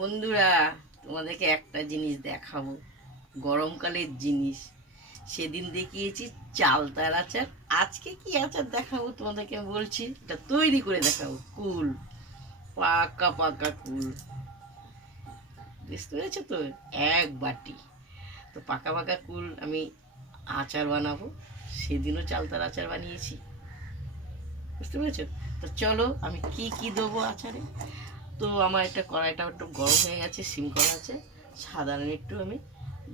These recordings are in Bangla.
বন্ধুরা, তোমাদেরকে একটা জিনিস দেখাবো, গরমকালের জিনিস। সেদিন দেখিয়েছি চালতার আচার, আজকে কি আচার দেখাবো তোমাদেরকে বলছি, এটা তৈরি করে দেখাবো। কুল, পাকা পাকা কুল, বুঝতে পেরেছো তো? এক বাটি তো পাকা পাকা কুল আমি আচার বানাবো। সেদিনও চালতার আচার বানিয়েছি, বুঝতে পেরেছো? তো চলো আমি কি কি দেবো আচারে। তো আমার একটা কড়াইটা একটু গরম হয়ে গেছে, সিম করা আছে। সাধারণ একটু আমি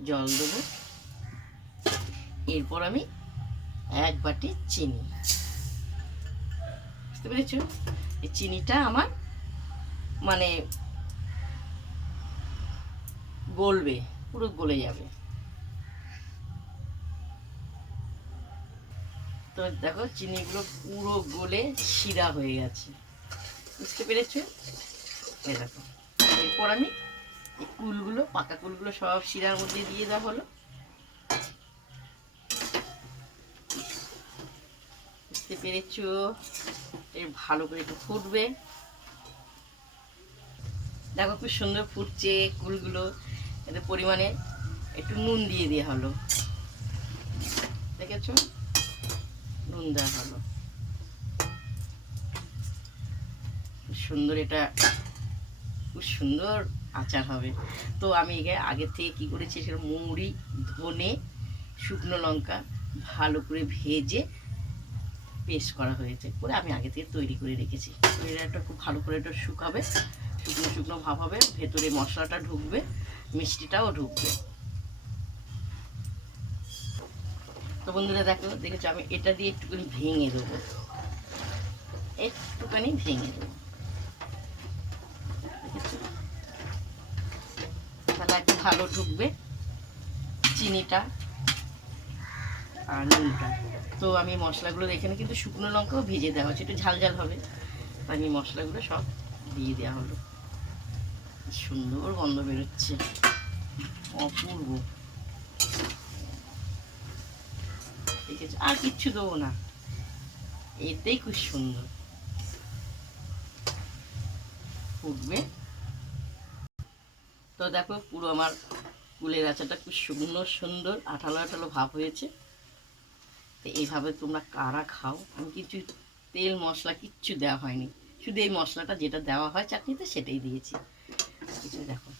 জল দেবো। এরপর আমি এক বাটি চিনি, বুঝতে পেরেছো? এই চিনিটা আমার মানে গলবে, পুরো গলে যাবে। তো দেখো চিনিগুলো পুরো গলে শিরা হয়ে গেছে, বুঝতে পেরেছো? এই দেখো, এরপর আমি এই কুলগুলো, পাকা কুলগুলো সব শিরার মধ্যে দিয়ে দেওয়া হলো, বুঝতে পেরেছো? এর ভালো করে একটু ফুটবে। দেখো খুব সুন্দর ফুটছে কুলগুলো। এতে পরিমাণে একটু নুন দিয়ে দেওয়া হলো, দেখেছো? নুন দেওয়া হলো, সুন্দর, এটা খুব সুন্দর আচার হবে। তো আমি আগে থেকে কি করেছি, সেটা মৌরি, ধনে, শুকনো লঙ্কা ভালো করে ভেজে পেস্ট করা হয়েছে, করে আমি আগে থেকে তৈরি করে রেখেছি। এটা খুব ভালো করে এটা শুকাবে, শুকনো শুকনো ভাব হবে, ভেতরে মশলাটা ঢুকবে, মিষ্টিটাও ঢুকবে। তো বন্ধুরা দেখেছো আমি এটা দিয়ে একটুখানি ভেঙে দেবো, একটুখানি ভেঙে দেবো, তাহলে একটু ভালো ঢুকবে চিনিটা আর নুনটা। তো আমি মশলাগুলো এখানে কিন্তু শুকনো লঙ্কাও ভেজে দেওয়া হচ্ছে, একটু ঝাল ঝাল হবে। আমি মশলাগুলো সব দিয়ে দেওয়া হলো, সুন্দর গন্ধ বেরোচ্ছে, অপূর্ব। ঠিক আছে, আর কিচ্ছু দেবো না, এতেই খুব সুন্দর ফুটবে। তো দেখো পুরো আমার কুলের আচারটা খুব সুন্দর সুন্দর আঠালো আঠালো ভাব হয়েছে। তো এইভাবে তোমরা কারা খাও, আমি কিছু তেল মশলা কিচ্ছু দেওয়া হয়নি, শুধু এই মশলাটা যেটা দেওয়া হয় চাটনিতে সেটাই দিয়েছি। কিছু দেখো,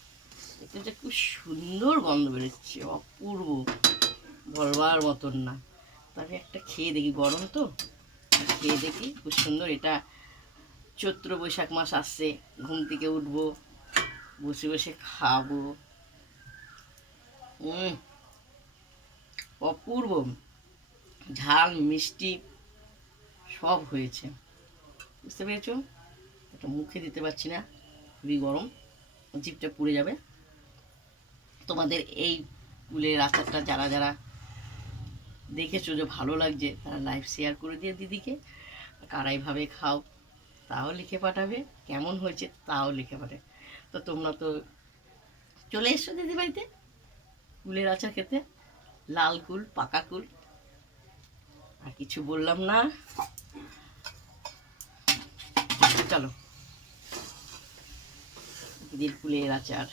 দেখতে যে খুব সুন্দর গন্ধ বেরোচ্ছে, অপূর্ব, বলবার মতন না। তো আমি একটা খেয়ে দেখি, গরম তো, খেয়ে দেখি। খুব সুন্দর, এটা চৈত্র বৈশাখ মাস আসছে, ঘুম থেকে উঠবো, বসে বসে খাবো। অপূর্ব, ঝাল মিষ্টি সব হয়েছে, বুঝতে পেরেছো? এটা মুখে দিতে পারছি না, খুবই গরম, জিভটা পুড়ে যাবে। তোমাদের এই কুলের আচারটা যারা যারা দেখেছো যে ভালো লাগছে, তারা লাইভ শেয়ার করে দিয়ে দিদিকে। কারা এইভাবে খাও তাও লিখে পাঠাবে, কেমন হয়েছে তাও লিখে পাঠাবে। তো তোমরা তো চলে এসছো দিদি বাড়িতে কুলের আচার খেতে, লাল কুল, পাকা কুল। আর কিছু বললাম না, চলো দিদির কুলের আচার।